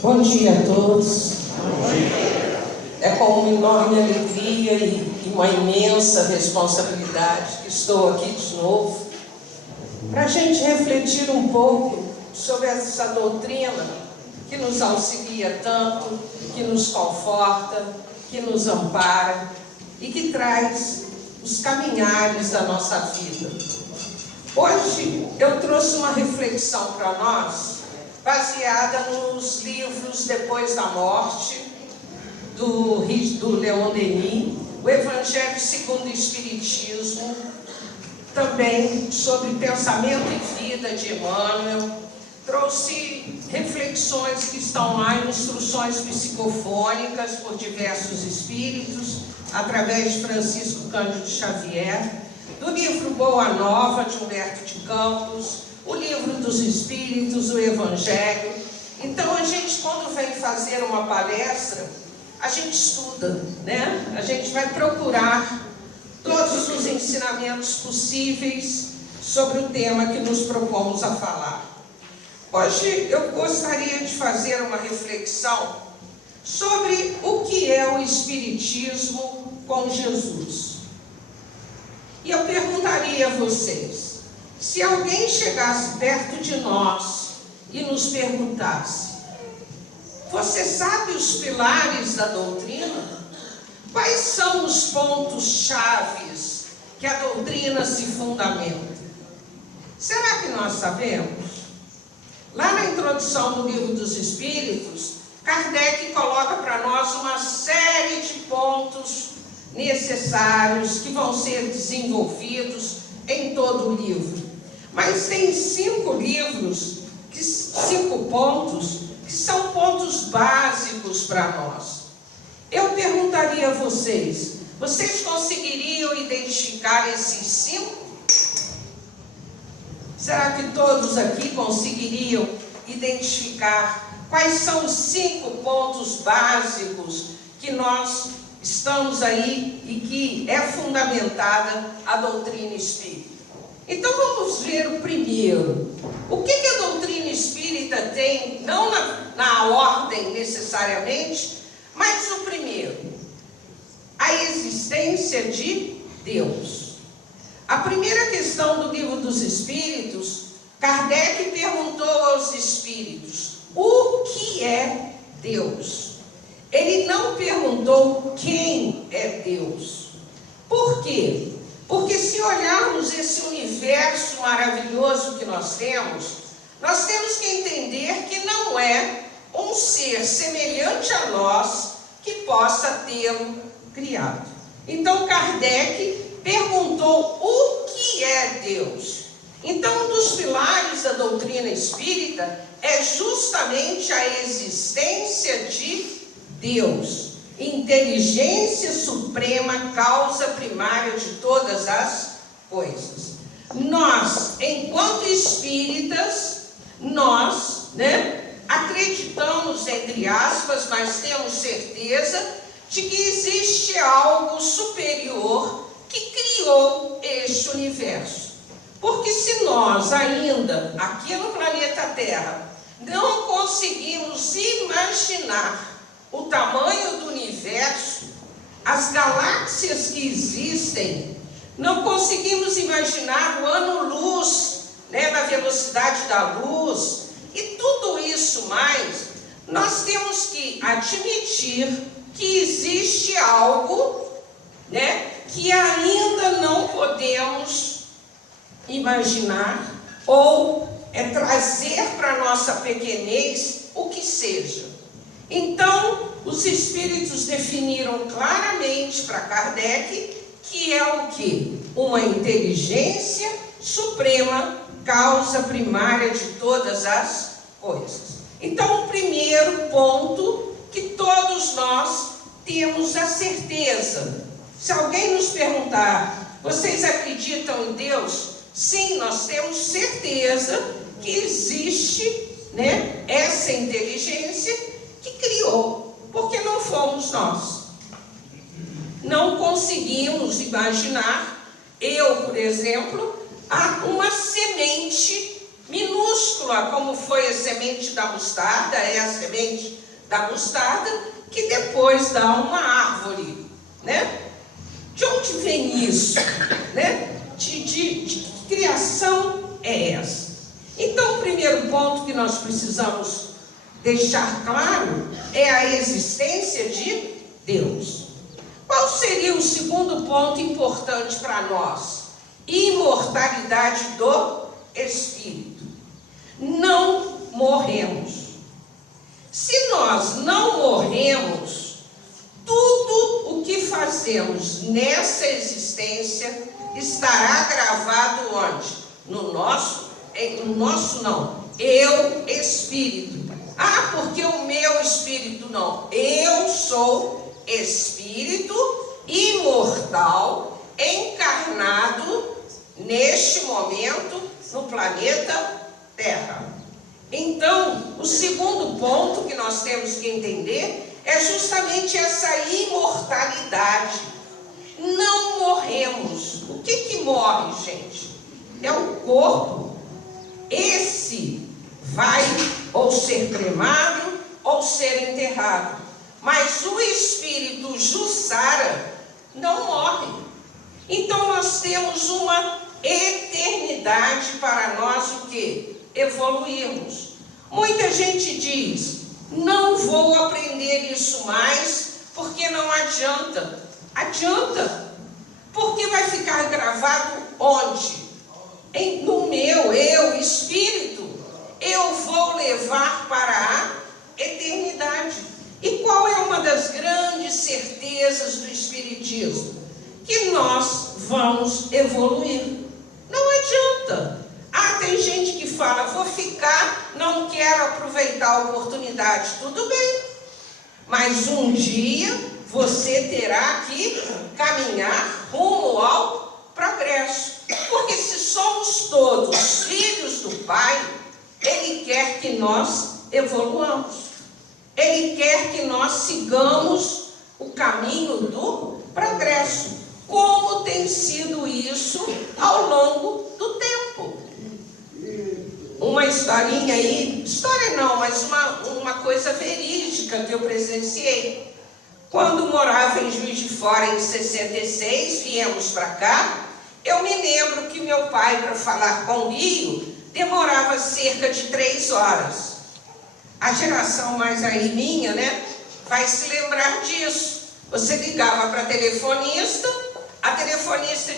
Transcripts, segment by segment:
Bom dia a todos. É com uma enorme alegria e uma imensa responsabilidade que estou aqui de novo para a gente refletir um pouco sobre essa doutrina que nos auxilia tanto, que nos conforta, que nos ampara e que traz os caminhares da nossa vida. Hoje eu trouxe uma reflexão para nós, baseada nos livros Depois da Morte, do Leon Denis, o Evangelho segundo o Espiritismo, também sobre pensamento e vida de Emmanuel. Trouxe reflexões que estão lá, instruções psicofônicas por diversos espíritos, através de Francisco Cândido Xavier, do livro Boa Nova, de Humberto de Campos, o livro dos Espíritos, o Evangelho. Então, a gente, quando vem fazer uma palestra, a gente estuda, né? A gente vai procurar todos os ensinamentos possíveis sobre o tema que nos propomos a falar. Hoje eu gostaria de fazer uma reflexão sobre o que é o Espiritismo com Jesus. E eu perguntaria a vocês, se alguém chegasse perto de nós e nos perguntasse: você sabe os pilares da doutrina? Quais são os pontos chaves que a doutrina se fundamenta? Será que nós sabemos? Lá na introdução do Livro dos Espíritos, Kardec coloca para nós uma série de pontos necessários que vão ser desenvolvidos em todo o livro. Mas tem 5 pontos que são pontos básicos para nós. Eu perguntaria a vocês conseguiriam identificar esses 5? Será que todos aqui conseguiriam identificar quais são os 5 pontos básicos que nós estamos aí e que é fundamentada a doutrina espírita? Então vamos ver o primeiro. O que a doutrina espírita tem, não na ordem necessariamente, mas o primeiro, a existência de Deus. A primeira questão do Livro dos Espíritos, Kardec perguntou aos espíritos: o que é Deus? Ele não perguntou quem é Deus. Por quê? Porque se olharmos esse universo maravilhoso que nós temos que entender que não é um ser semelhante a nós que possa tê-lo criado. Então Kardec perguntou o que é Deus. Então um dos pilares da doutrina espírita é justamente a existência de Deus, inteligência suprema, causa primária de todas as coisas. Nós, enquanto espíritas, acreditamos, entre aspas, mas temos certeza de que existe algo superior que criou este universo. Porque se nós ainda, aqui no planeta Terra, não conseguimos imaginar o tamanho do universo, as galáxias que existem, não conseguimos imaginar o ano-luz, na velocidade da luz, e tudo isso mais, nós temos que admitir que existe algo, que ainda não podemos imaginar ou trazer para a nossa pequenez o que seja. Então, os espíritos definiram claramente para Kardec que é o quê? Uma inteligência suprema, causa primária de todas as coisas. Então, o primeiro ponto que todos nós temos a certeza. Se alguém nos perguntar: vocês acreditam em Deus? Sim, nós temos certeza que existe, essa inteligência que criou, porque não fomos nós. Não conseguimos imaginar, eu, por exemplo, uma semente minúscula, como foi a semente semente da mostarda, é a semente da mostarda, que depois dá uma árvore, né? De onde vem isso, né? De que criação é essa? Então, o primeiro ponto que nós precisamos deixar claro é a existência de Deus. Qual seria o segundo ponto importante para nós? Imortalidade do Espírito. Não morremos. Se nós não morremos, tudo o que fazemos nessa existência estará gravado onde? No nosso não, eu espírito. Ah, porque o meu espírito não. Eu sou espírito imortal, encarnado neste momento no planeta Terra. Então, o segundo ponto que nós temos que entender é justamente essa imortalidade. Não morremos. O que morre, gente? É o corpo. Esse vai ou ser cremado ou ser enterrado. Mas o espírito Jussara não morre. Então nós temos uma eternidade para nós o quê? Evoluirmos. Muita gente diz, não vou aprender isso mais, porque não adianta. Adianta, porque vai ficar gravado onde? No meu, eu, espírito, eu vou levar para a eternidade. E qual é uma das grandes certezas do Espiritismo? Que nós vamos evoluir. Não adianta. Ah, tem gente que fala, vou ficar, não quero aproveitar a oportunidade. Tudo bem. Mas um dia você terá que caminhar rumo ao progresso. Porque se somos todos filhos do Pai, Ele quer que nós evoluamos. Ele quer que nós sigamos o caminho do progresso. Como tem sido isso ao longo do tempo. Uma historinha aí, história não, mas uma coisa verídica que eu presenciei. Quando morava em Juiz de Fora em 66, viemos para cá, eu me lembro que meu pai, para falar com o Rio, demorava cerca de 3 horas. A geração mais aí minha, né, vai se lembrar disso. Você ligava para a telefonista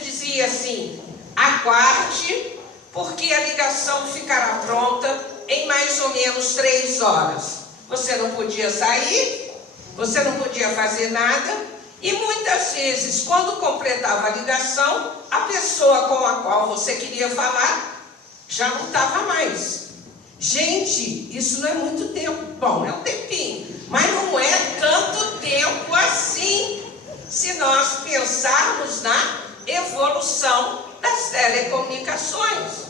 dizia assim, aguarde, porque a ligação ficará pronta em mais ou menos 3 horas. Você não podia sair, você não podia fazer nada, e muitas vezes, quando completava a ligação, a pessoa com a qual você queria falar já não estava mais. Gente, isso não é muito tempo. Bom, é um tempinho, mas não é tanto tempo assim, se nós pensarmos na evolução das telecomunicações.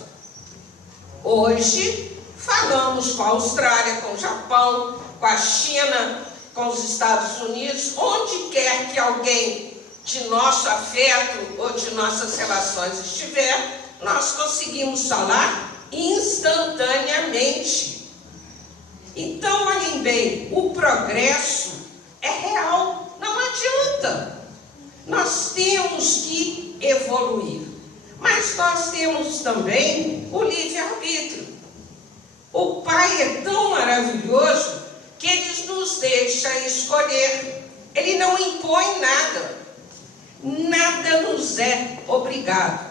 Hoje, falamos com a Austrália, com o Japão, com a China, com os Estados Unidos, onde quer que alguém de nosso afeto ou de nossas relações estiver, nós conseguimos falar instantaneamente. Então, olhem bem, o progresso é real, não adianta. Nós temos que evoluir, mas nós temos também o livre-arbítrio. O Pai é tão maravilhoso que Ele nos deixa escolher. Ele não impõe nada. Nada nos é obrigado.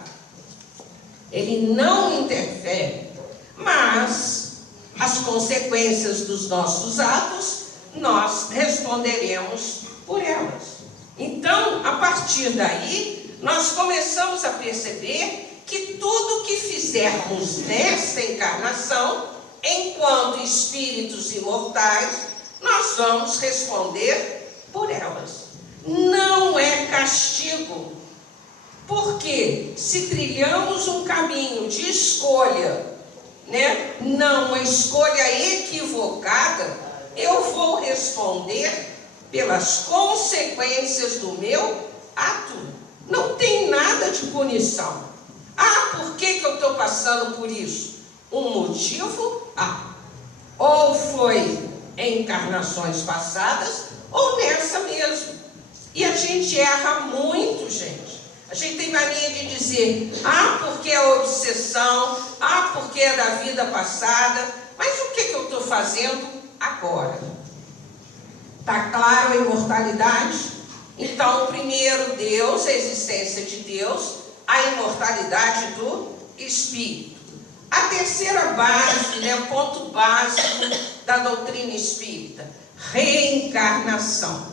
Ele não interfere, mas as consequências dos nossos atos, nós responderemos por elas. Então, a partir daí, nós começamos a perceber que tudo que fizermos nesta encarnação, enquanto espíritos imortais, nós vamos responder por elas. Não é castigo. Porque se trilhamos um caminho de escolha, né, não uma escolha equivocada, eu vou responder pelas consequências do meu ato. Não tem nada de punição. Ah, por que eu estou passando por isso? Um motivo há. ou foi em encarnações passadas, ou nessa mesmo. E a gente erra muito, gente. A gente tem mania de dizer, porque é obsessão, porque é da vida passada. Mas o que eu estou fazendo agora? Está claro a imortalidade? Então, primeiro Deus, a existência de Deus, a imortalidade do Espírito. A terceira base, o ponto básico da doutrina espírita, reencarnação,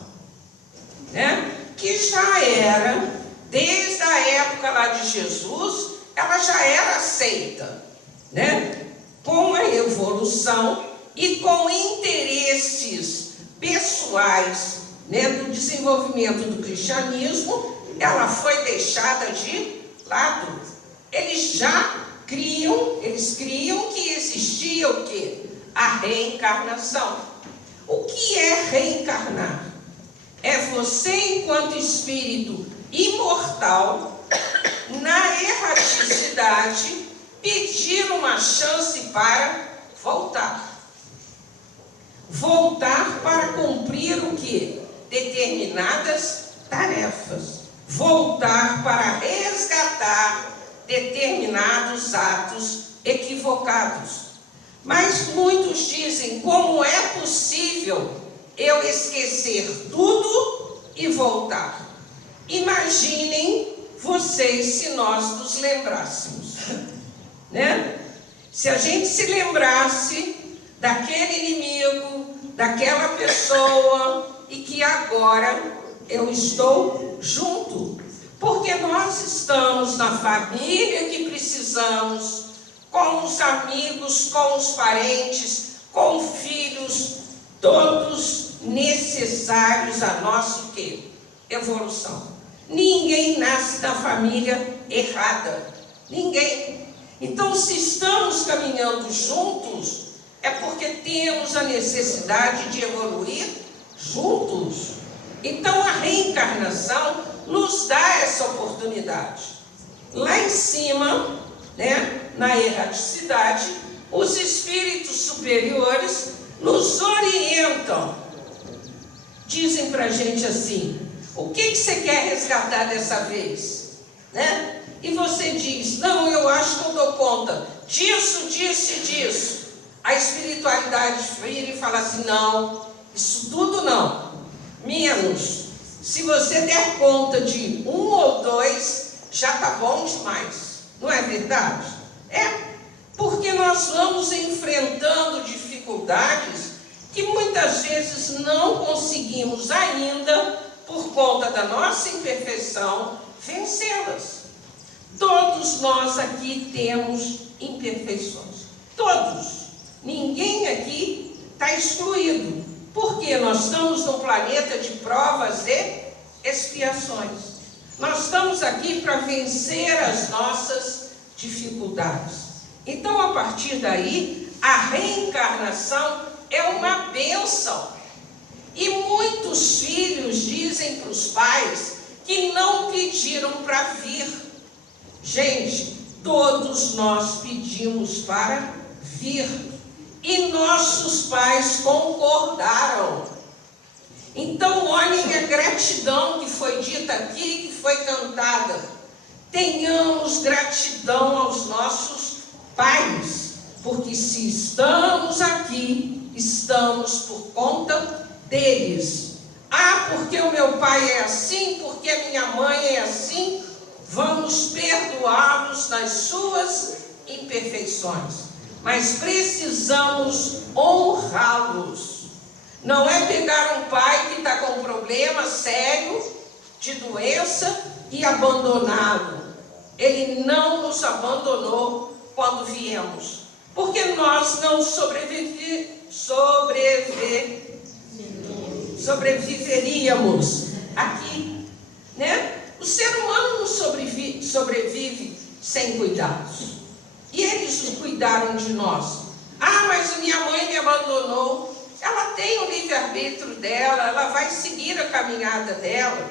que já era, desde a época lá de Jesus, ela já era aceita, com a evolução e com interesses pessoais, do desenvolvimento do cristianismo, ela foi deixada de lado. Eles criam que existia o quê? A reencarnação. O que é reencarnar? É você, enquanto espírito imortal, na erraticidade, pedir uma chance para voltar. Voltar para cumprir o quê? Determinadas tarefas. Voltar para resgatar determinados atos equivocados. Mas muitos dizem, como é possível eu esquecer tudo e voltar? Imaginem vocês se nós nos lembrássemos, Se a gente se lembrasse daquele inimigo, daquela pessoa, e que agora eu estou junto, porque nós estamos na família que precisamos, com os amigos, com os parentes, com filhos, todos necessários a nossa quê? Evolução. Ninguém nasce na família errada, ninguém. Então, se estamos caminhando juntos, é porque temos a necessidade de evoluir juntos. Então, a reencarnação nos dá essa oportunidade. Lá em cima, na erraticidade, os espíritos superiores nos orientam. Dizem para a gente assim, o que você quer resgatar dessa vez? E você diz, não, eu acho que eu dou conta disso, disso e disso. A espiritualidade vira e fala assim, não, isso tudo não, menos. Se você der conta de 1 ou 2, já está bom demais. Não é verdade? Porque nós vamos enfrentando dificuldades que muitas vezes não conseguimos ainda, por conta da nossa imperfeição, vencê-las. Todos nós aqui temos imperfeições. Todos. Ninguém aqui está excluído. Porque nós estamos num planeta de provas e expiações. Nós estamos aqui para vencer as nossas dificuldades. Então, a partir daí, a reencarnação é uma bênção. E muitos filhos dizem para os pais que não pediram para vir. Gente, todos nós pedimos para vir. E nossos pais concordaram. Então, olhem a gratidão que foi dita aqui, que foi cantada. Tenhamos gratidão aos nossos pais, porque se estamos aqui, estamos por conta deles. Porque o meu pai é assim, porque a minha mãe é assim, vamos perdoá-los nas suas imperfeições. Mas precisamos honrá-los. Não é pegar um pai que está com um problema sério de doença e abandoná-lo. Ele não nos abandonou quando viemos, porque nós não sobreviveríamos aqui, O ser humano não sobrevive sem cuidados. E eles cuidaram de nós. Mas a minha mãe me abandonou. Ela tem o livre-arbítrio dela, ela vai seguir a caminhada dela.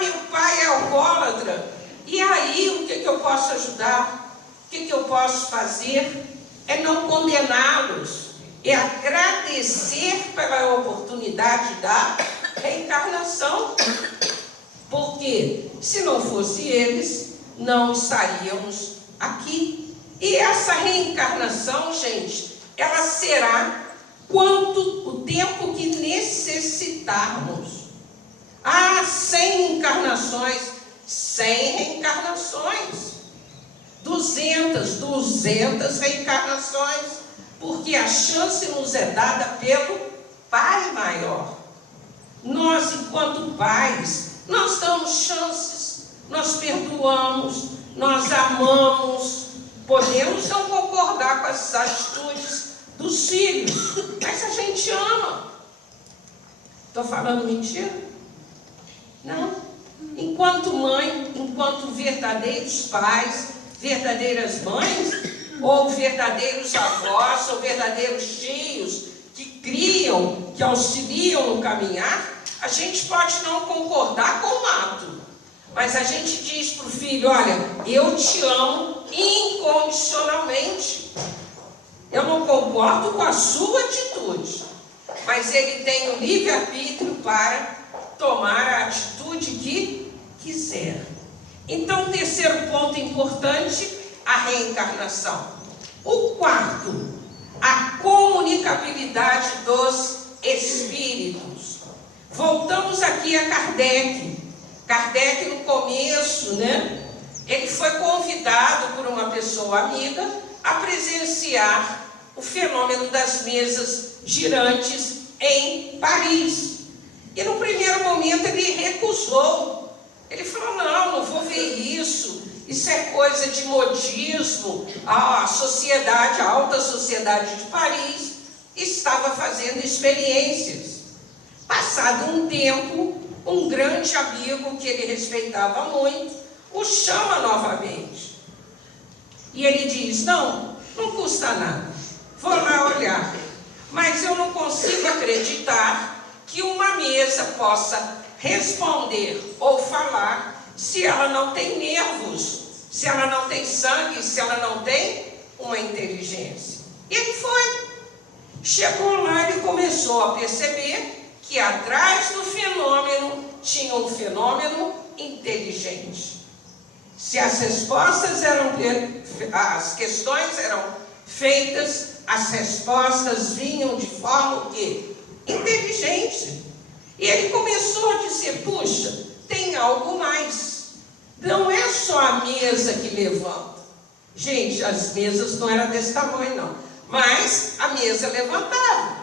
Meu pai é alcoólatra. E aí, o que eu posso ajudar? O que eu posso fazer? É não condená-los. é agradecer pela oportunidade da reencarnação. Porque se não fosse eles, não estaríamos aqui. E essa reencarnação, gente, ela será o tempo que necessitarmos. 100 encarnações, 100 reencarnações. 200 reencarnações, porque a chance nos é dada pelo Pai maior. Nós, enquanto pais, nós damos chances, nós perdoamos, nós amamos. Podemos não concordar com as atitudes dos filhos, mas a gente ama. Estou falando mentira? Não. Enquanto mãe, enquanto verdadeiros pais, verdadeiras mães, ou verdadeiros avós, ou verdadeiros tios, que criam, que auxiliam no caminhar, a gente pode não concordar com o ato, mas a gente diz para o filho: olha, eu te amo incondicionalmente. Eu não concordo com a sua atitude, mas ele tem o livre-arbítrio para tomar a atitude que quiser. Então, o terceiro ponto importante, a reencarnação. O quarto, a comunicabilidade dos espíritos. Voltamos aqui a Kardec. Kardec, no começo, ele foi convidado por uma pessoa amiga a presenciar o fenômeno das mesas girantes em Paris. E no primeiro momento ele recusou. Ele falou: não vou ver isso é coisa de modismo. A sociedade, a alta sociedade de Paris estava fazendo experiências. Passado um tempo, um grande amigo que ele respeitava muito o chama novamente. E ele diz: não custa nada, vou lá olhar. Mas eu não consigo acreditar que uma mesa possa responder ou falar se ela não tem nervos, se ela não tem sangue, se ela não tem uma inteligência. E ele foi. Chegou lá e começou a perceber que atrás do fenômeno tinha um fenômeno inteligente. Se as respostas as questões eram feitas, as respostas vinham de forma o quê? Inteligente. E ele começou a dizer: puxa, tem algo mais. Não é só a mesa que levanta. Gente, as mesas não eram desse tamanho, não. Mas a mesa levantava.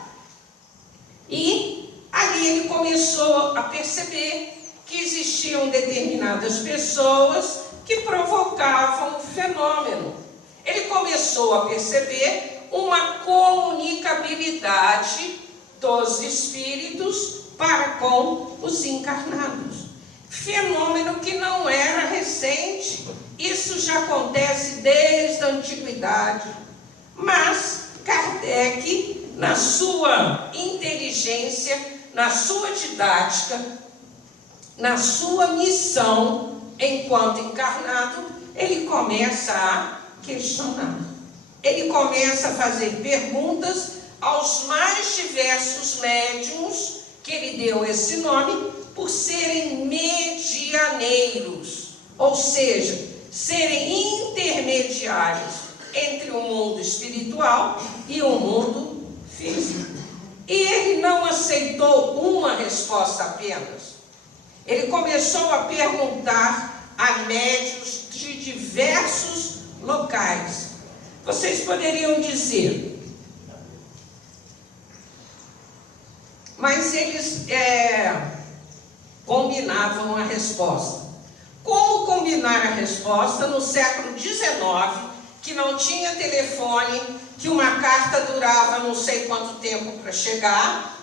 E ali ele começou a perceber que existiam determinadas pessoas que provocavam o fenômeno. Ele começou a perceber uma comunicabilidade dos espíritos para com os encarnados. Fenômeno que não era recente. Isso já acontece desde a antiguidade. Mas Kardec, na sua inteligência, na sua didática, na sua missão enquanto encarnado, ele começa a questionar. Ele começa a fazer perguntas aos mais diversos médiuns, que ele deu esse nome, por serem medianeiros, ou seja, serem intermediários entre o mundo espiritual e o mundo físico. E ele não aceitou uma resposta apenas. Ele começou a perguntar a médiuns de diversos locais. Vocês poderiam dizer: mas eles combinavam a resposta. Como combinar a resposta no século XIX, que não tinha telefone, que uma carta durava não sei quanto tempo para chegar,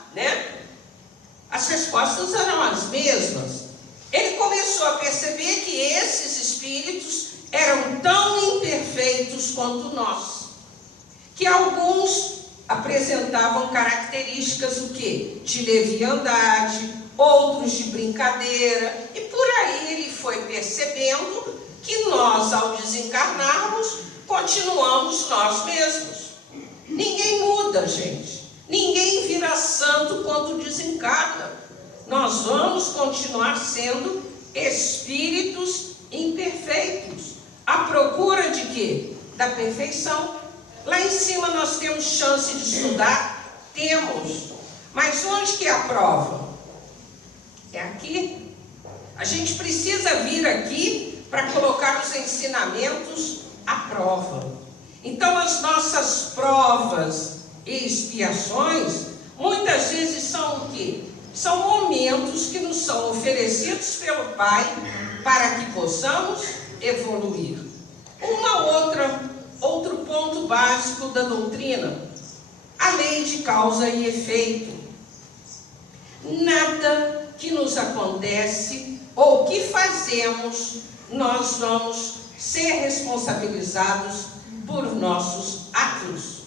As respostas eram as mesmas. Ele começou a perceber que esses espíritos eram tão imperfeitos quanto nós, que alguns apresentavam características o quê? De leviandade, outros de brincadeira, e por aí ele foi percebendo que nós, ao desencarnarmos, continuamos nós mesmos. Ninguém muda, gente. Ninguém vira santo quando desencarna. Nós vamos continuar sendo espíritos imperfeitos. À procura de quê? Da perfeição. Lá em cima nós temos chance de estudar? Temos. Mas onde que é a prova? É aqui. A gente precisa vir aqui para colocar os ensinamentos à prova. Então as nossas provas e expiações, muitas vezes são o quê? São momentos que nos são oferecidos pelo Pai para que possamos evoluir. Outro ponto básico da doutrina, a lei de causa e efeito. Nada que nos acontece ou que fazemos, nós vamos ser responsabilizados por nossos atos.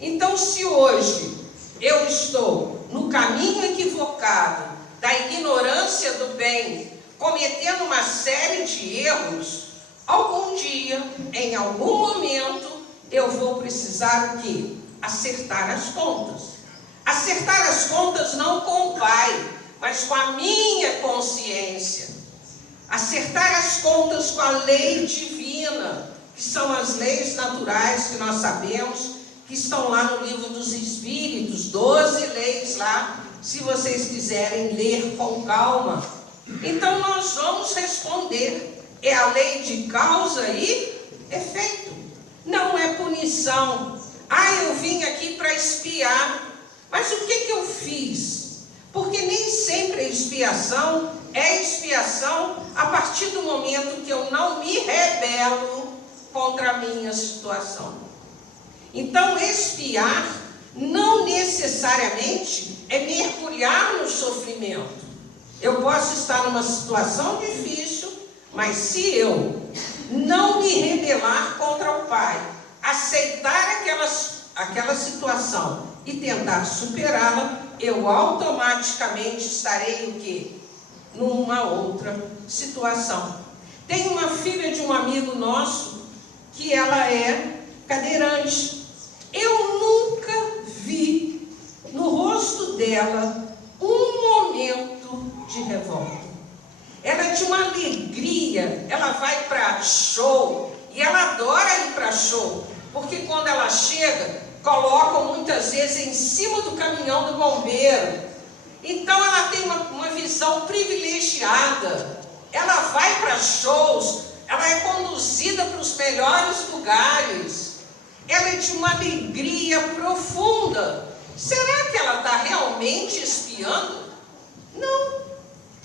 Então, se hoje eu estou no caminho equivocado da ignorância do bem, cometendo uma série de erros, algum dia, em algum momento, eu vou precisar o quê? Acertar as contas. Acertar as contas não com o Pai, mas com a minha consciência. Acertar as contas com a lei divina, que são as leis naturais que nós sabemos, que estão lá no livro dos Espíritos, 12 leis lá, se vocês quiserem ler com calma. Então nós vamos responder, é a lei de causa e efeito, não é punição. Eu vim aqui para expiar, mas o que eu fiz? Porque nem sempre a expiação é expiação a partir do momento que eu não me rebelo contra a minha situação. Então, expiar não necessariamente é mergulhar no sofrimento. Eu posso estar numa situação difícil, mas se eu não me rebelar contra o Pai, aceitar aquela situação e tentar superá-la, eu automaticamente estarei o quê? Numa outra situação. Tem uma filha de um amigo nosso que ela é cadeirante. Eu nunca vi no rosto dela um momento de revolta. Ela é de uma alegria, ela vai para show, e ela adora ir para show, porque quando ela chega, colocam muitas vezes em cima do caminhão do bombeiro. Então ela tem uma visão privilegiada. Ela vai para shows, ela é conduzida para os melhores lugares. Ela é de uma alegria profunda. Será que ela está realmente espiando? Não.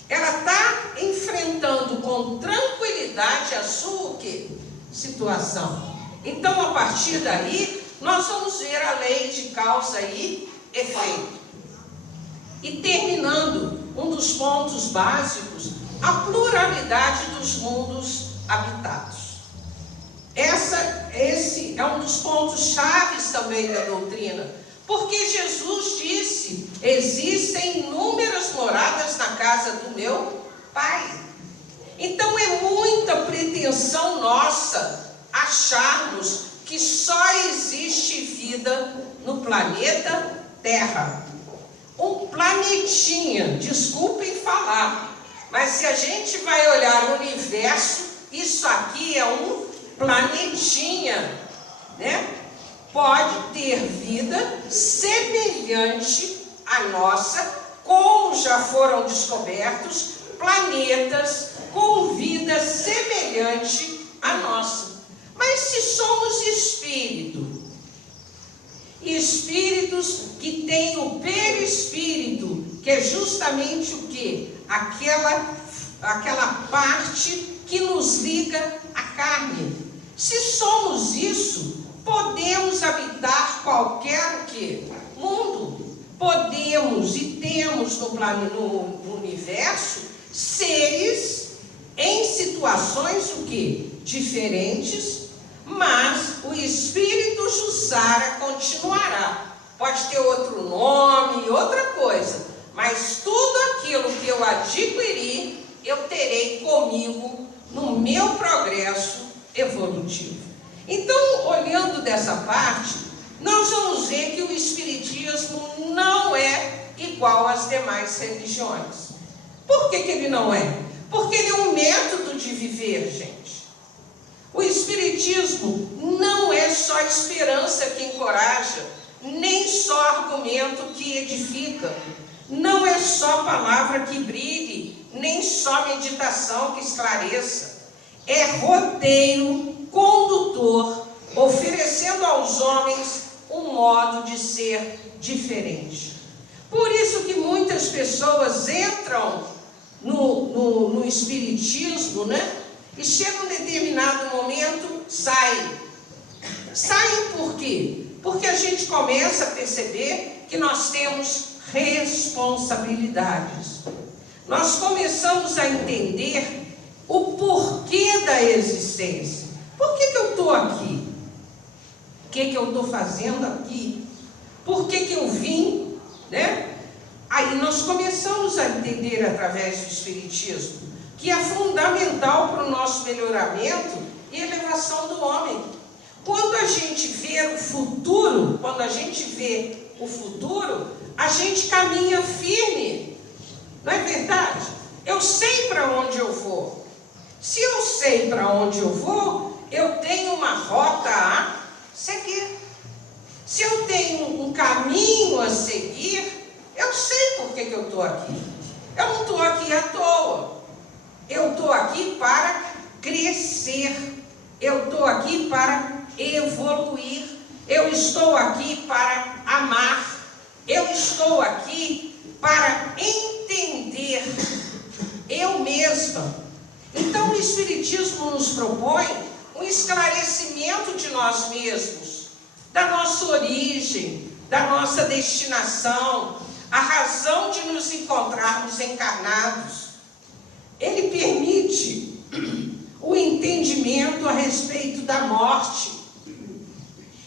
Ela está enfrentando com tranquilidade a sua o quê? Situação. Então, a partir daí, nós vamos ver a lei de causa e efeito. E terminando, um dos pontos básicos, a pluralidade dos mundos habitados. Esse é um dos pontos chaves também da doutrina, porque Jesus disse: existem inúmeras moradas na casa do meu Pai. Então é muita pretensão nossa acharmos que só existe vida no planeta Terra. Um planetinha, desculpem falar, mas se a gente vai olhar o universo, isso aqui é um planetinha, né? Pode ter vida semelhante à nossa, como já foram descobertos planetas com vida semelhante à nossa. Mas se somos espíritos que têm o perispírito, que é justamente o quê? Aquela parte que nos liga à carne. Se somos isso, podemos habitar qualquer o quê? Mundo. Podemos e temos no universo seres em situações o quê? Diferentes, mas o espírito Jussara continuará. Pode ter outro nome, outra coisa, mas tudo aquilo que eu adquiri, eu terei comigo no meu progresso evolutivo. Então, olhando dessa parte, nós vamos ver que o Espiritismo não é igual às demais religiões. Por que ele não é? Porque ele é um método de viver, gente. O Espiritismo não é só esperança que encoraja, nem só argumento que edifica, não é só palavra que brilhe, nem só meditação que esclareça. É roteiro condutor, oferecendo aos homens um modo de ser diferente. Por isso que muitas pessoas entram no Espiritismo, né? E chega um determinado momento, saem. Saem por quê? Porque a gente começa a perceber que nós temos responsabilidades. Nós começamos a entender o porquê da existência. Por que eu estou aqui? O que eu estou fazendo aqui? Por que eu vim? Né? Aí nós começamos a entender através do Espiritismo que é fundamental para o nosso melhoramento e elevação do homem. Quando a gente vê o futuro, a gente caminha firme. Não é verdade? Eu sei para onde eu vou. Se eu sei para onde eu vou, eu tenho uma rota a seguir. Se eu tenho um caminho a seguir, eu sei por que eu estou aqui. Eu não estou aqui à toa. Eu estou aqui para crescer. Eu estou aqui para evoluir. Eu estou aqui para amar. Eu estou aqui para entender eu mesma. Então o Espiritismo nos propõe um esclarecimento de nós mesmos, da nossa origem, da nossa destinação, a razão de nos encontrarmos encarnados. Ele permite o entendimento a respeito da morte.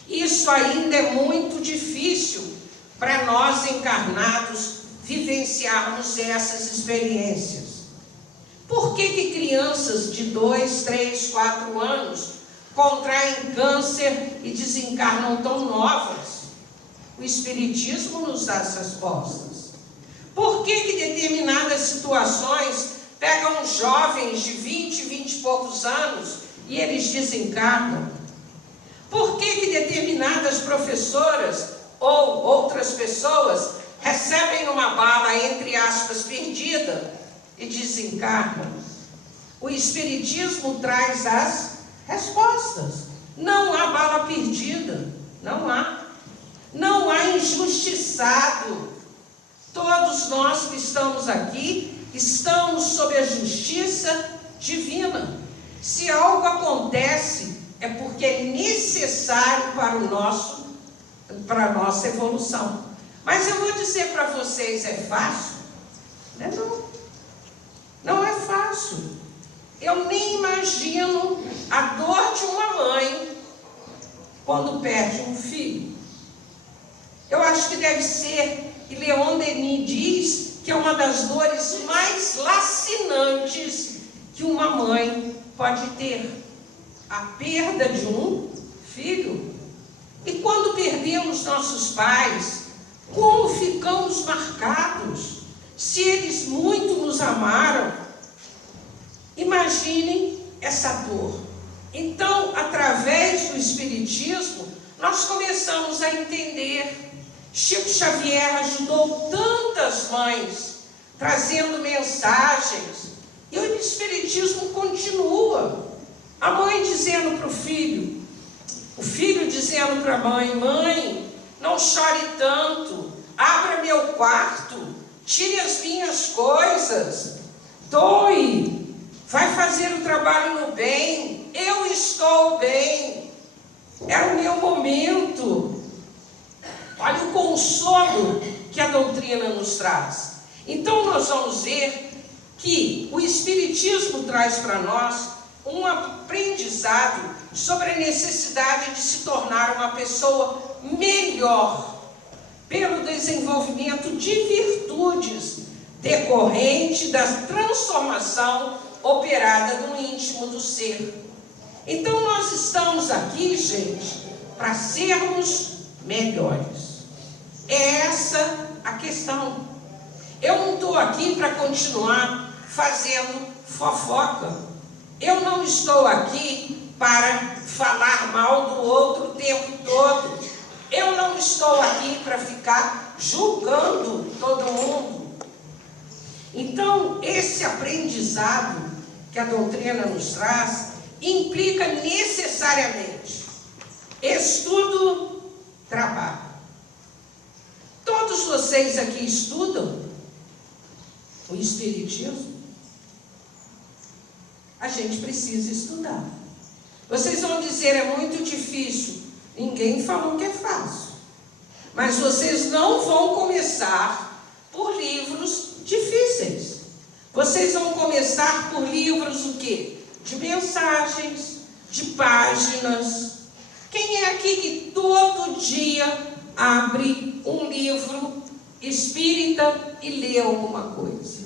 Isso ainda é muito difícil para nós encarnados vivenciarmos essas experiências. Por que crianças de 2, 3, 4 anos contraem câncer e desencarnam tão novas? O Espiritismo nos dá as respostas. Por que determinadas situações pegam jovens de 20, 20 e poucos anos e eles desencarnam? Por que determinadas professoras ou outras pessoas recebem uma bala, entre aspas, perdida e desencarnam? O Espiritismo traz as respostas. Não há bala perdida, não há. Não há injustiçado. Todos nós que estamos aqui estamos sob a justiça divina. Se algo acontece, é porque é necessário para a nossa evolução. Mas eu vou dizer para vocês, é fácil? Não é fácil. Eu nem imagino a dor de uma mãe quando perde um filho. Eu acho que deve ser, e Leon Denis diz, que é uma das dores mais lacinantes que uma mãe pode ter. A perda de um filho. E quando perdemos nossos pais, como ficamos marcados? Se eles muito nos amaram, imaginem essa dor. Então, através do Espiritismo, nós começamos a entender. Chico Xavier ajudou tantas mães, trazendo mensagens, e o Espiritismo continua. A mãe dizendo para o filho dizendo para a mãe: mãe, não chore tanto, abra meu quarto, tire as minhas coisas, doe, vai fazer o trabalho no bem, eu estou bem, é o meu momento. Olha o consolo que a doutrina nos traz. Então nós vamos ver que o Espiritismo traz para nós um aprendizado sobre a necessidade de se tornar uma pessoa melhor, pelo desenvolvimento de virtudes decorrente da transformação operada no íntimo do ser. Então nós estamos aqui, gente, para sermos melhores. É essa a questão. Eu não estou aqui para continuar fazendo fofoca. Eu não estou aqui para falar mal do outro o tempo todo. Eu não estou aqui para ficar julgando todo mundo. Então, esse aprendizado que a doutrina nos traz implica necessariamente estudo, trabalho. Todos vocês aqui estudam o Espiritismo? A gente precisa estudar. Vocês vão dizer, é muito difícil. Ninguém falou que é fácil. Mas vocês não vão começar por livros difíceis. Vocês vão começar por livros o quê? De mensagens, de páginas. Quem é aqui que todo dia abre um livro espírita e lê alguma coisa?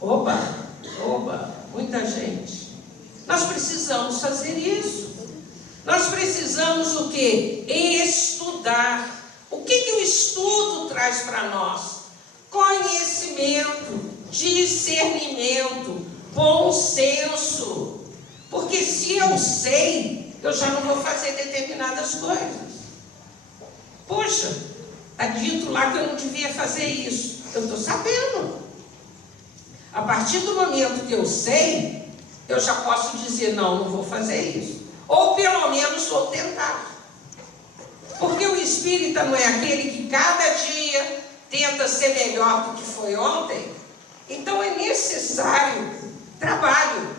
Oba, muita gente. Nós precisamos fazer isso. Nós precisamos o quê? Estudar. O que o estudo traz para nós? Conhecimento, discernimento, bom senso. Porque se eu sei, eu já não vou fazer determinadas coisas. Poxa, está dito lá que eu não devia fazer isso. Eu estou sabendo. A partir do momento que eu sei, eu já posso dizer, não vou fazer isso. Ou pelo menos vou tentar. Porque o espírita não é aquele que cada dia tenta ser melhor do que foi ontem. Então é necessário trabalho.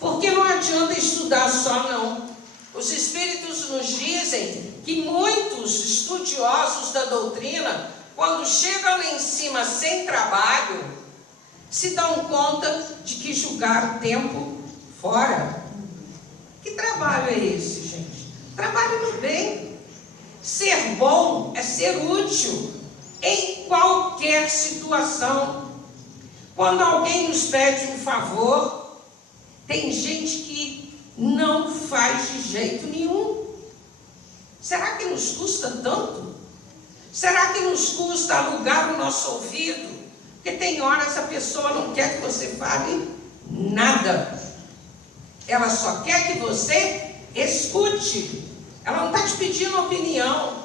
Porque não adianta estudar só, não. Os espíritos nos dizem que muitos estudiosos da doutrina, quando chegam lá em cima sem trabalho, se dão conta de que julgaram tempo fora. Que trabalho é esse, gente? Trabalho no bem. Ser bom é ser útil em qualquer situação. Quando alguém nos pede um favor, tem gente que não faz de jeito nenhum. Será que nos custa tanto? Será que nos custa alugar o nosso ouvido? Porque tem horas a pessoa não quer que você fale nada. Ela só quer que você escute. Ela não está te pedindo opinião.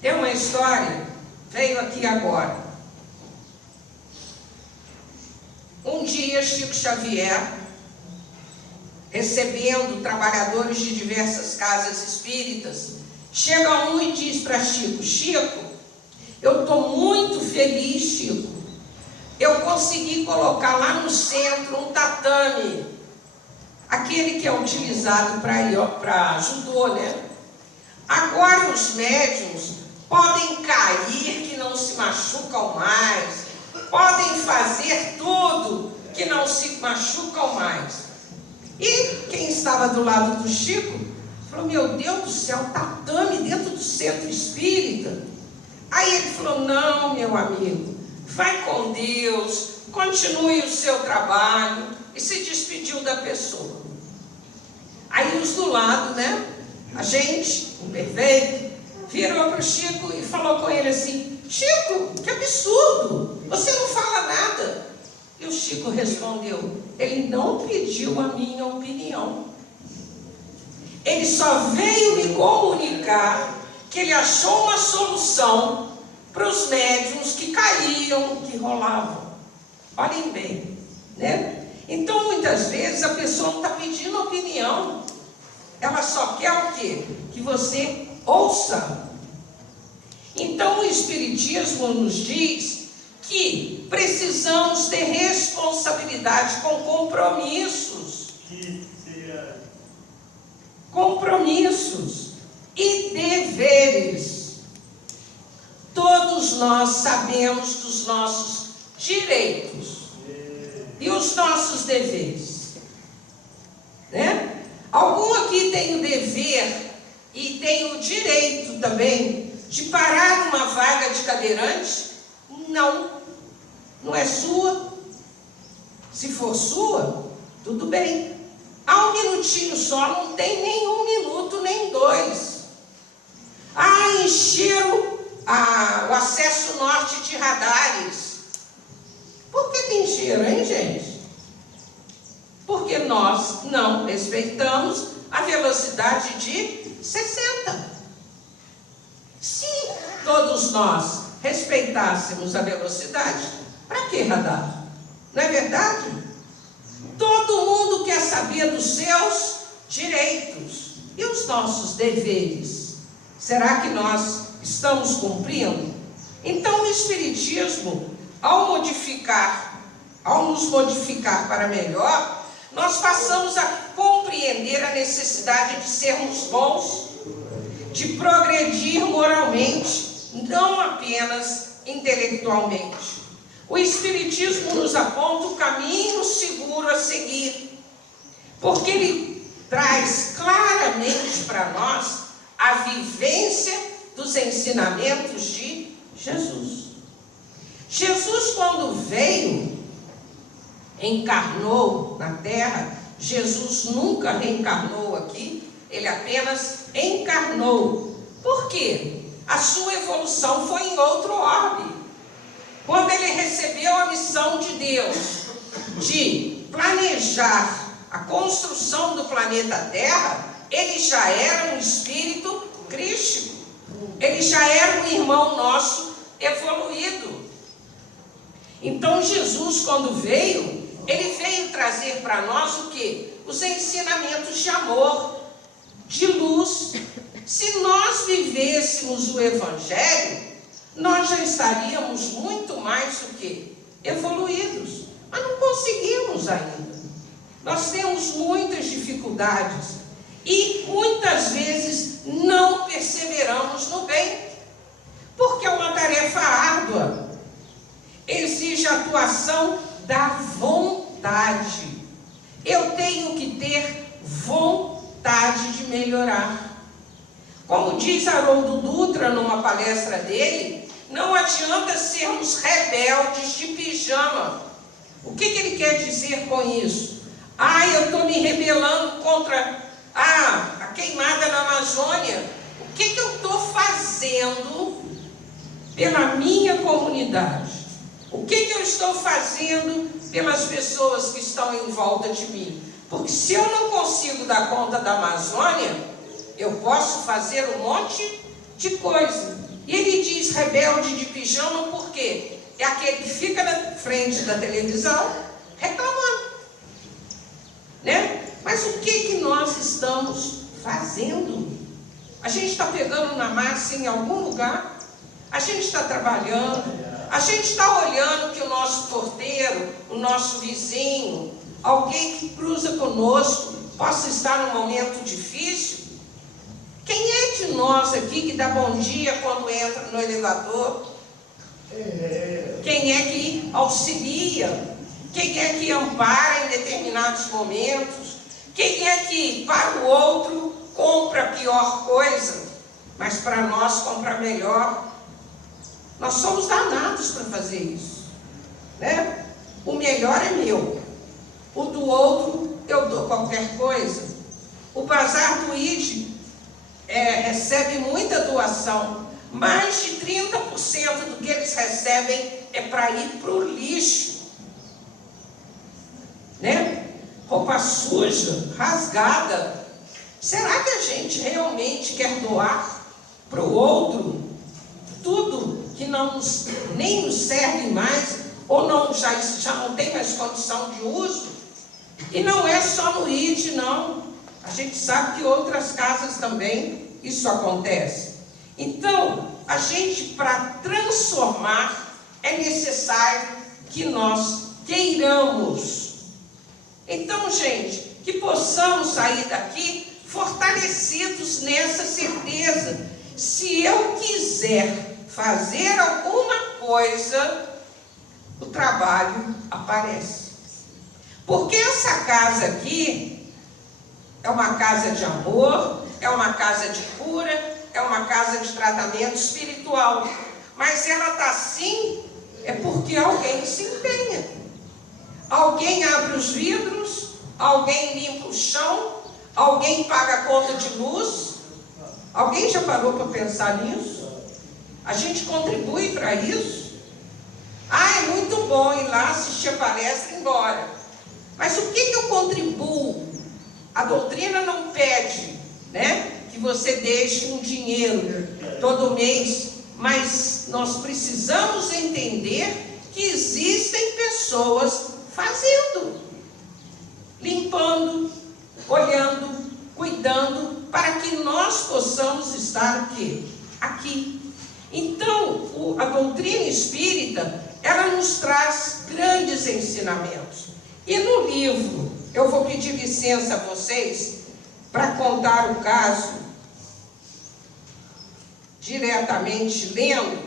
Tem uma história, veio aqui agora. Um dia, Chico Xavier, recebendo trabalhadores de diversas casas espíritas, chega um e diz para Chico: Chico, eu estou muito feliz, Chico. Eu consegui colocar lá no centro um tatame, aquele que é utilizado para judô, né? Agora os médiuns podem cair que não se machucam mais, podem fazer tudo que não se machucam mais. E quem estava do lado do Chico falou: meu Deus do céu, tatame dentro do centro espírita. Aí ele falou: não, meu amigo, vai com Deus, continue o seu trabalho, e se despediu da pessoa. Aí os do lado, né, a gente, o perfeito, virou para o Chico e falou com ele assim: Chico, que absurdo, você não fala nada. E o Chico respondeu: ele não pediu a minha opinião. Ele só veio me comunicar que ele achou uma solução para os médiuns que caíam, que rolavam. Olhem bem, né? Então, muitas vezes, a pessoa não está pedindo opinião. Ela só quer o quê? Que você ouça. Então, o Espiritismo nos diz que precisamos ter responsabilidade com compromissos. Compromissos e deveres. Todos nós sabemos dos nossos direitos e os nossos deveres, né? Algum aqui tem o dever e tem o direito também de parar numa vaga de cadeirante? Não, não é sua. Se for sua, tudo bem. Há um minutinho só, não tem nem 1 minuto, nem 2. monte de radares. Por que tem cheiro, hein, gente? Porque nós não respeitamos a velocidade de 60. Se todos nós respeitássemos a velocidade, para que radar? Não é verdade? Todo mundo quer saber dos seus direitos e os nossos deveres. Será que nós estamos cumprindo? Então o Espiritismo, ao nos modificar para melhor, nós passamos a compreender a necessidade de sermos bons, de progredir moralmente, não apenas intelectualmente. O Espiritismo nos aponta o caminho seguro a seguir, porque ele traz claramente para nós a vivência dos ensinamentos de Jesus. Jesus, quando veio, encarnou na terra, Jesus nunca reencarnou aqui, ele apenas encarnou. Por quê? A sua evolução foi em outro orbe. Quando ele recebeu a missão de Deus de planejar a construção do planeta Terra, ele já era um espírito crístico. Ele já era um irmão nosso evoluído. Então Jesus, quando veio, ele veio trazer para nós o quê? Os ensinamentos de amor, de luz. Se nós vivêssemos o Evangelho, nós já estaríamos muito mais do que evoluídos. Mas não conseguimos ainda. Nós temos muitas dificuldades e muitas vezes não perseveramos no bem, porque é uma tarefa árdua, exige a atuação da vontade. Eu tenho que ter vontade de melhorar. Como diz Haroldo Dutra numa palestra dele, não adianta sermos rebeldes de pijama. O que ele quer dizer com isso? Eu estou me rebelando contra a queimada na Amazônia. O que eu estou fazendo pela minha comunidade? O que eu estou fazendo pelas pessoas que estão em volta de mim? Porque se eu não consigo dar conta da Amazônia, eu posso fazer um monte de coisa. E ele diz rebelde de pijama porque é aquele que fica na frente da televisão reclamando, né? Mas o que nós estamos fazendo? A gente está pegando na massa em algum lugar? A gente está trabalhando? A gente está olhando que o nosso porteiro, o nosso vizinho, alguém que cruza conosco, possa estar num momento difícil? Quem é de nós aqui que dá bom dia quando entra no elevador? Quem é que auxilia? Quem é que ampara em determinados momentos? Quem é que para o outro compra a pior coisa, mas para nós compra melhor? Nós somos danados para fazer isso, né? O melhor é meu, o do outro eu dou qualquer coisa. O Bazar do ID recebe muita doação, mais de 30% do que eles recebem é para ir para o lixo, né? Roupa suja, rasgada. Será que a gente realmente quer doar para o outro tudo que nem nos serve mais, ou já não tem mais condição de uso? E não é só no ID, não. A gente sabe que outras casas também isso acontece. Então, a gente, para transformar, é necessário que nós queiramos. Então, gente, que possamos sair daqui fortalecidos nessa certeza. Se eu quiser fazer alguma coisa, o trabalho aparece. Porque essa casa aqui é uma casa de amor, é uma casa de cura, é uma casa de tratamento espiritual. Mas ela está assim, é porque alguém se empenha. Alguém abre os vidros, alguém limpa o chão, alguém paga a conta de luz. Alguém já parou para pensar nisso? A gente contribui para isso. Ah, é muito bom ir lá assistir a palestra e ir embora. Mas o que eu contribuo? A doutrina não pede, né, que você deixe um dinheiro todo mês, mas nós precisamos entender que existem pessoas fazendo, limpando, olhando, cuidando, para que nós possamos estar o quê? Aqui. Então, a doutrina espírita, ela nos traz grandes ensinamentos. E no livro, eu vou pedir licença a vocês para contar o caso diretamente lendo,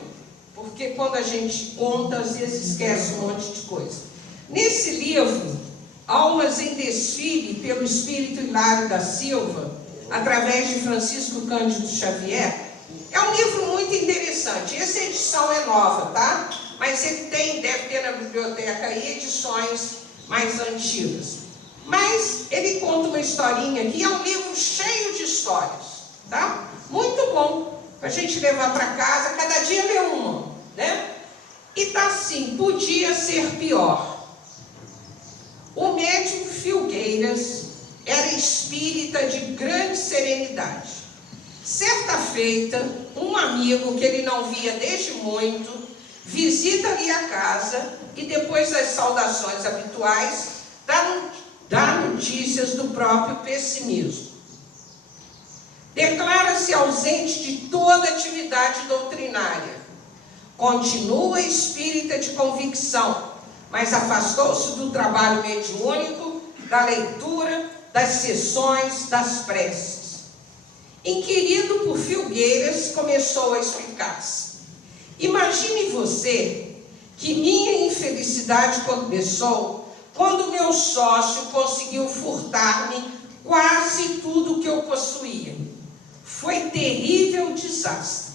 porque quando a gente conta, às vezes esquece um monte de coisa. Nesse livro, Almas em Desfile, pelo Espírito Hilário da Silva, através de Francisco Cândido Xavier, é um livro muito interessante. Essa edição é nova, tá? Mas ele deve ter na biblioteca aí edições mais antigas. Mas ele conta uma historinha aqui, é um livro cheio de histórias, tá? Muito bom, para a gente levar para casa, cada dia lê uma, né? E tá assim, podia ser pior. O médium Filgueiras era espírita de grande serenidade. Certa feita, um amigo que ele não via desde muito, visita-lhe a casa e depois das saudações habituais, dá notícias do próprio pessimismo. Declara-se ausente de toda atividade doutrinária. Continua espírita de convicção, mas afastou-se do trabalho mediúnico, da leitura, das sessões, das preces. Inquirido por Filgueiras, começou a explicar-se. Imagine você que minha infelicidade começou quando meu sócio conseguiu furtar-me quase tudo que eu possuía. Foi terrível desastre.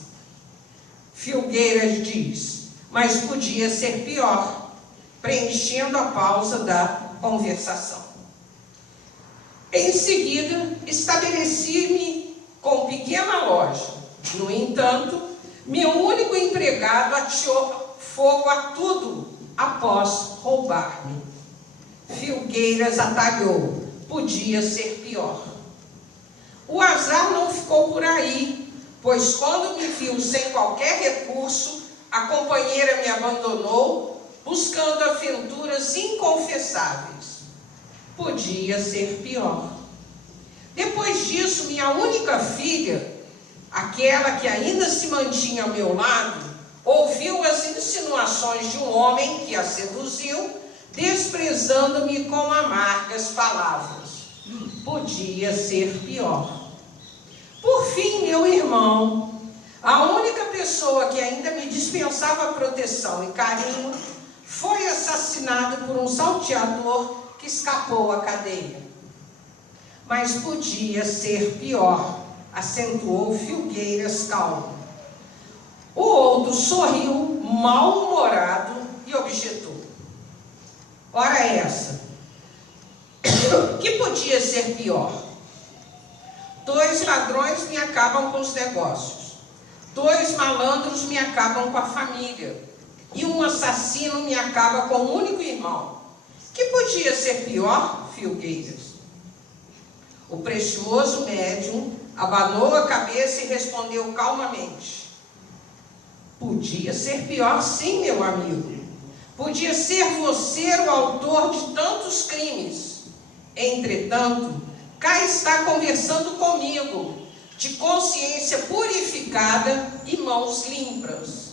Filgueiras diz, mas podia ser pior, preenchendo a pausa da conversação. Em seguida, estabeleci-me com pequena loja. No entanto, meu único empregado ateou fogo a tudo após roubar-me. Filgueiras atalhou, podia ser pior. O azar não ficou por aí, pois quando me viu sem qualquer recurso, a companheira me abandonou, buscando aventuras inconfessáveis. Podia ser pior. Depois disso, minha única filha, aquela que ainda se mantinha ao meu lado, ouviu as insinuações de um homem que a seduziu, desprezando-me com amargas palavras. Podia ser pior. Por fim, meu irmão, a única pessoa que ainda me dispensava proteção e carinho, foi assassinado por um salteador que escapou à cadeia. Mas podia ser pior, acentuou Filgueiras calmo. O outro sorriu, mal-humorado, e objetou. Ora essa, que podia ser pior? 2 ladrões me acabam com os negócios, 2 malandros me acabam com a família, e um assassino me acaba com um único irmão. Que podia ser pior, Filgueiras? O precioso médium abanou a cabeça e respondeu calmamente. Podia ser pior sim, meu amigo. Podia ser você o autor de tantos crimes. Entretanto, cá está conversando comigo, de consciência purificada e mãos limpas.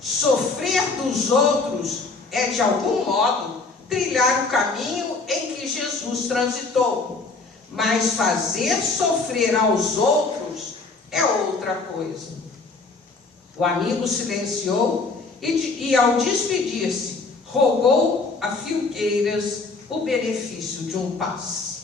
Sofrer dos outros é, de algum modo, trilhar o caminho em que Jesus transitou. Mas fazer sofrer aos outros é outra coisa. O amigo silenciou e ao despedir-se, rogou a Filgueiras o benefício de um passe.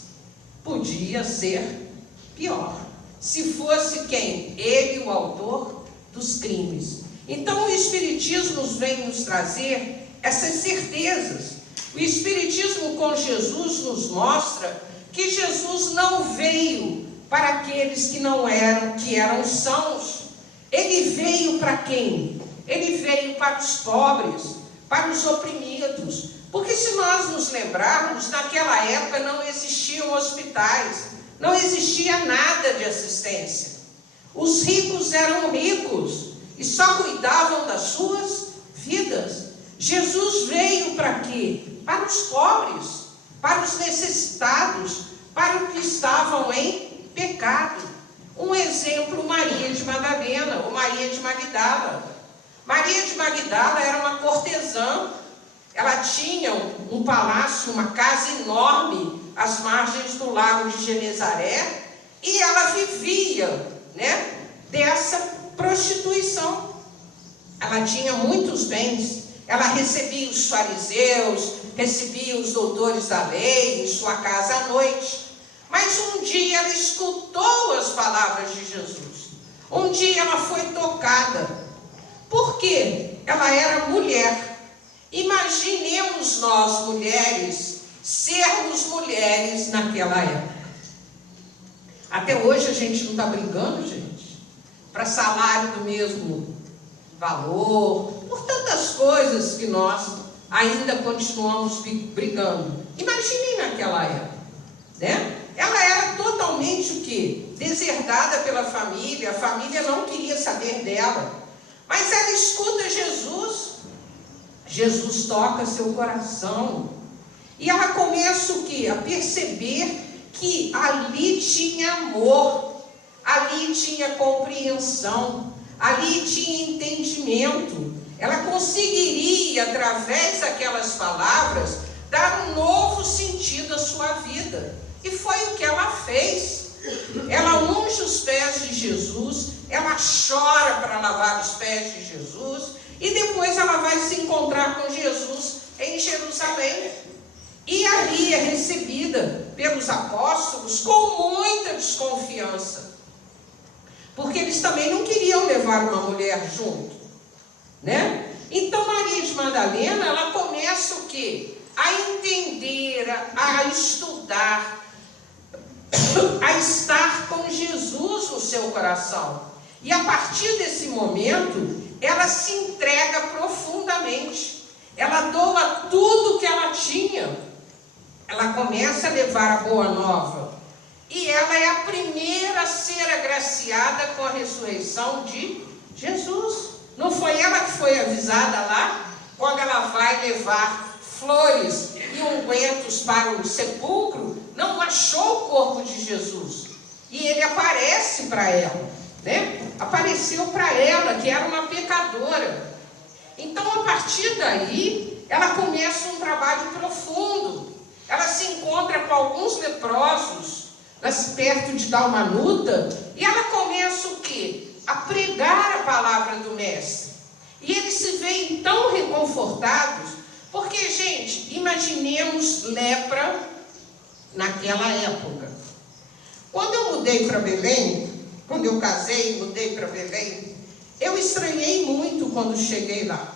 Podia ser pior. Se fosse quem? Ele, o autor dos crimes. Então o Espiritismo vem nos trazer essas certezas. O Espiritismo com Jesus nos mostra que Jesus não veio para aqueles que não eram, que eram sãos. Ele veio para quem? Ele veio para os pobres, para os oprimidos. Porque se nós nos lembrarmos, naquela época não existiam hospitais, não existia nada de assistência. Os ricos eram ricos e só cuidavam das suas vidas. Jesus veio para quê? Para os pobres, para os necessitados, para os que estavam em pecado. Um exemplo, Maria de Madalena, ou Maria de Magdala. Maria de Magdala era uma cortesã. Ela tinha um palácio, uma casa enorme, às margens do lago de Genezaré, e ela vivia, dessa prostituição. Ela tinha muitos bens, ela recebia os fariseus, recebia os doutores da lei em sua casa à noite. Mas um dia ela escutou as palavras de Jesus. Um dia ela foi tocada. Por quê? Ela era mulher. Imaginemos nós, mulheres, sermos mulheres naquela época. Até hoje a gente não está brigando, gente, para salário do mesmo valor, por tantas coisas que nós ainda continuamos brigando. Imaginem naquela época, Ela era totalmente o quê? Deserdada pela família, a família não queria saber dela. Mas ela escuta Jesus. Jesus toca seu coração. E ela começa o quê? A perceber que ali tinha amor, ali tinha compreensão, ali tinha entendimento. Ela conseguiria, através daquelas palavras, dar um novo sentido à sua vida. E foi o que ela fez. Ela unge os pés de Jesus, ela chora para lavar os pés de Jesus, e depois ela vai se encontrar com Jesus em Jerusalém. E ali é recebida pelos apóstolos com muita desconfiança, porque eles também não queriam levar uma mulher junto, Então Maria de Madalena, ela começa o quê? A entender, a estudar, a estar com Jesus no seu coração. E a partir desse momento, ela se entrega profundamente. Ela doa tudo que ela tinha. Ela começa a levar a boa nova. E ela é a primeira a ser agraciada com a ressurreição de Jesus. Não foi ela que foi avisada lá, quando ela vai levar flores e ungüentos para o sepulcro, não achou o corpo de Jesus. E ele aparece para ela, Apareceu para ela, que era uma pecadora. Então, a partir daí, ela começa um trabalho profundo. Ela se encontra com alguns leprosos, perto de Dalmanuta, e ela começa o quê? A pregar a palavra do Mestre. E eles se veem tão reconfortados, porque, gente, imaginemos lepra naquela época. Quando eu mudei para Belém, quando eu casei e mudei para Belém, eu estranhei muito quando cheguei lá.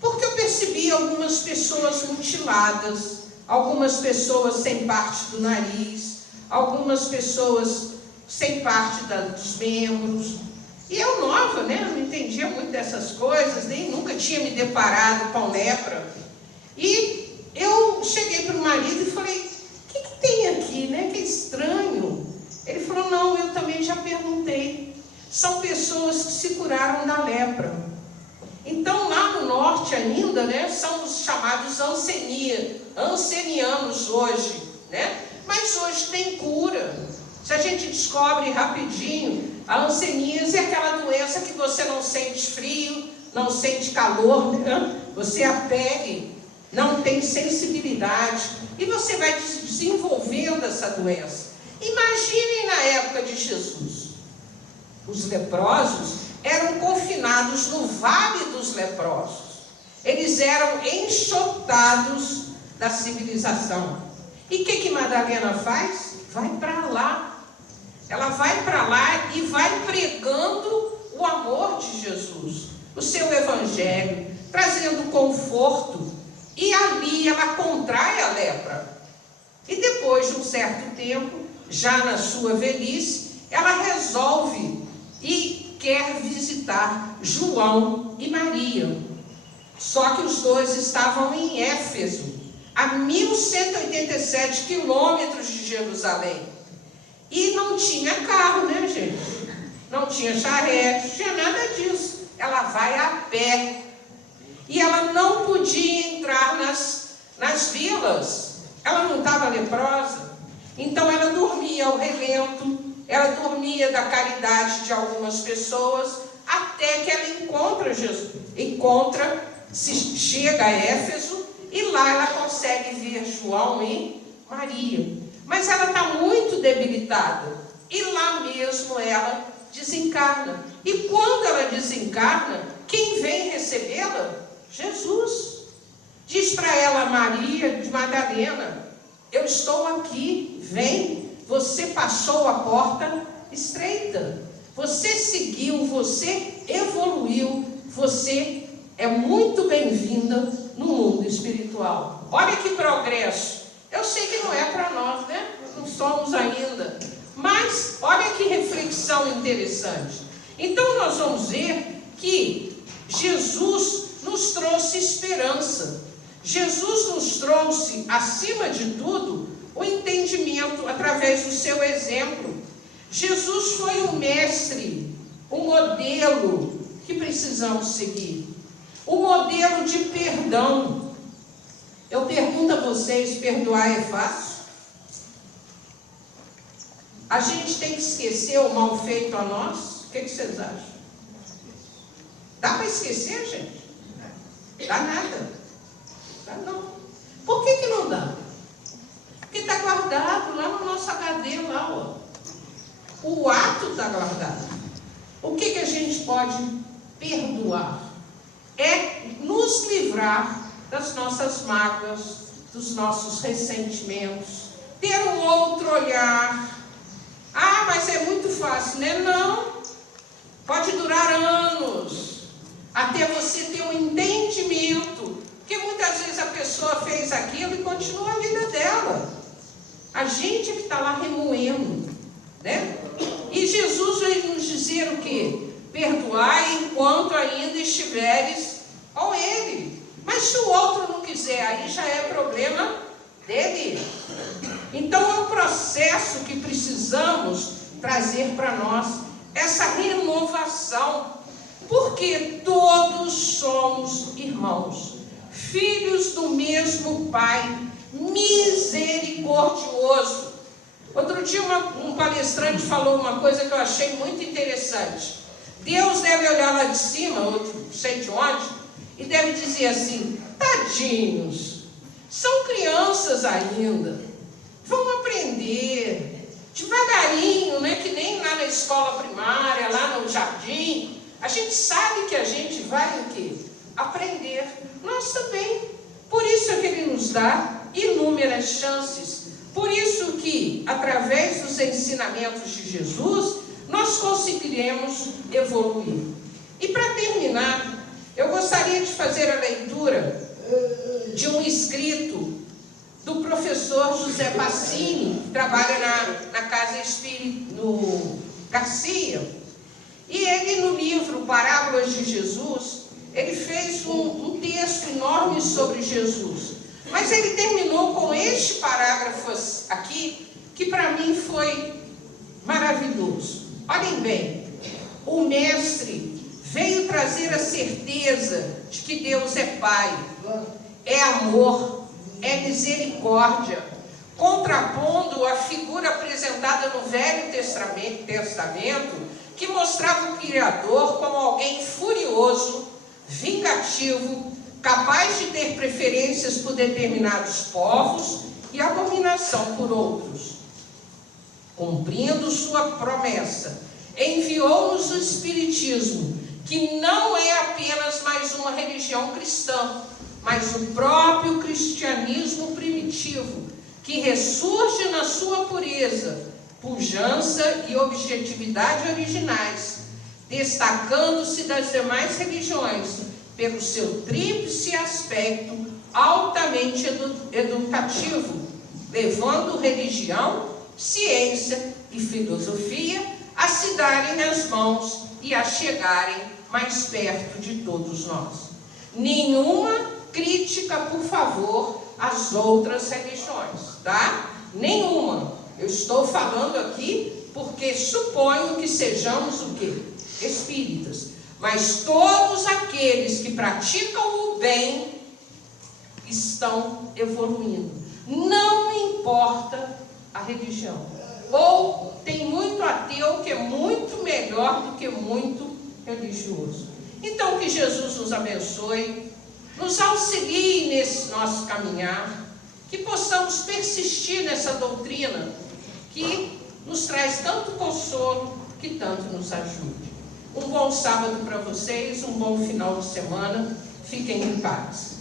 Porque eu percebi algumas pessoas mutiladas, algumas pessoas sem parte do nariz, algumas pessoas sem parte dos membros. E eu nova, não entendia muito dessas coisas, nem nunca tinha me deparado com lepra. E eu cheguei para o marido e falei, o que tem aqui, que estranho. Ele falou, não, eu também já perguntei. São pessoas que se curaram da lepra. Então, lá no norte ainda, são os chamados ancenianos hoje, Mas hoje tem cura. Se a gente descobre rapidinho, a hanseníase é aquela doença que você não sente frio, não sente calor, Você apegue, não tem sensibilidade, e você vai desenvolvendo essa doença. Imaginem na época de Jesus. Os leprosos eram confinados no Vale dos Leprosos. Eles eram enxotados da civilização. E o que Madalena faz? Vai para lá. Ela vai para lá e vai pregando o amor de Jesus, o seu evangelho, trazendo conforto. E ali ela contrai a lepra. E depois de um certo tempo, já na sua velhice, ela resolve e quer visitar João e Maria. Só que os dois estavam em Éfeso, a 1.187 quilômetros de Jerusalém. E não tinha carro, né, gente? Não tinha charrete, não tinha nada disso. Ela vai a pé. E ela não podia entrar nas vilas. Ela não estava leprosa. Então ela dormia ao relento, ela dormia da caridade de algumas pessoas, até que ela encontra Jesus. Chega a Éfeso e lá ela consegue ver João e Maria. Mas ela está muito debilitada. E lá mesmo ela desencarna. E quando ela desencarna, quem vem recebê-la? Jesus. Diz para ela, Maria de Madalena: eu estou aqui, vem. Você passou a porta estreita. Você seguiu, você evoluiu. Você é muito bem-vinda no mundo espiritual. Olha que progresso. Eu sei que não é para nós, né? Não somos ainda. Mas olha que reflexão interessante. Então nós vamos ver que Jesus nos trouxe esperança. Jesus nos trouxe, acima de tudo, o entendimento através do seu exemplo. Jesus foi o mestre, o modelo que precisamos seguir. O modelo de perdão. Eu pergunto a vocês, perdoar é fácil? A gente tem que esquecer o mal feito a nós? O que vocês acham? Dá para esquecer, gente? Dá nada. Dá não. Por que não dá? Porque está guardado lá no nosso HD, lá, ó. O ato está guardado. O que a gente pode perdoar? É nos livrar das nossas mágoas, dos nossos ressentimentos, ter um outro olhar. Ah, mas é muito fácil, né? Não. Pode durar anos, até você ter um entendimento. Porque muitas vezes a pessoa fez aquilo e continua a vida dela. A gente é que está lá remoendo, né? E Jesus veio nos dizer o quê? Perdoai enquanto ainda estiveres com ele. Mas se o outro não quiser, aí já é problema dele. Então é um processo que precisamos trazer para nós, essa renovação. Porque todos somos irmãos, filhos do mesmo Pai, misericordioso. Outro dia um palestrante falou uma coisa que eu achei muito interessante. Deus deve olhar lá de cima, outro não sei de onde, e deve dizer assim: tadinhos, são crianças ainda, vão aprender devagarinho, né? Que nem lá na escola primária, lá no jardim. A gente sabe que a gente vai o quê? Aprender. Nós também. Por isso é que Ele nos dá inúmeras chances. Por isso que, através dos ensinamentos de Jesus, nós conseguiremos evoluir. E para terminar, eu gostaria de fazer a leitura de um escrito do professor José Passini, que trabalha na Casa Espírita, no Garcia. E ele, no livro Parábolas de Jesus, ele fez um texto enorme sobre Jesus. Mas ele terminou com este parágrafo aqui, que para mim foi maravilhoso. Olhem bem, o mestre veio trazer a certeza de que Deus é Pai, é amor, é misericórdia, contrapondo a figura apresentada no Velho Testamento, que mostrava o Criador como alguém furioso, vingativo, capaz de ter preferências por determinados povos e abominação por outros. Cumprindo sua promessa, enviou-nos o Espiritismo, que não é apenas mais uma religião cristã, mas o próprio cristianismo primitivo, que ressurge na sua pureza, pujança e objetividade originais, destacando-se das demais religiões pelo seu tríplice aspecto altamente educativo, levando religião, ciência e filosofia a se darem as mãos e a chegarem mais perto de todos nós. Nenhuma crítica, por favor, às outras religiões, tá? Nenhuma. Eu estou falando aqui porque suponho que sejamos o quê? Espíritas. Mas todos aqueles que praticam o bem estão evoluindo. Não importa a religião. Ou tem muito ateu que é muito melhor do que muito religioso. Então que Jesus nos abençoe, nos auxilie nesse nosso caminhar, que possamos persistir nessa doutrina que nos traz tanto consolo, que tanto nos ajude. Um bom sábado para vocês, um bom final de semana. Fiquem em paz.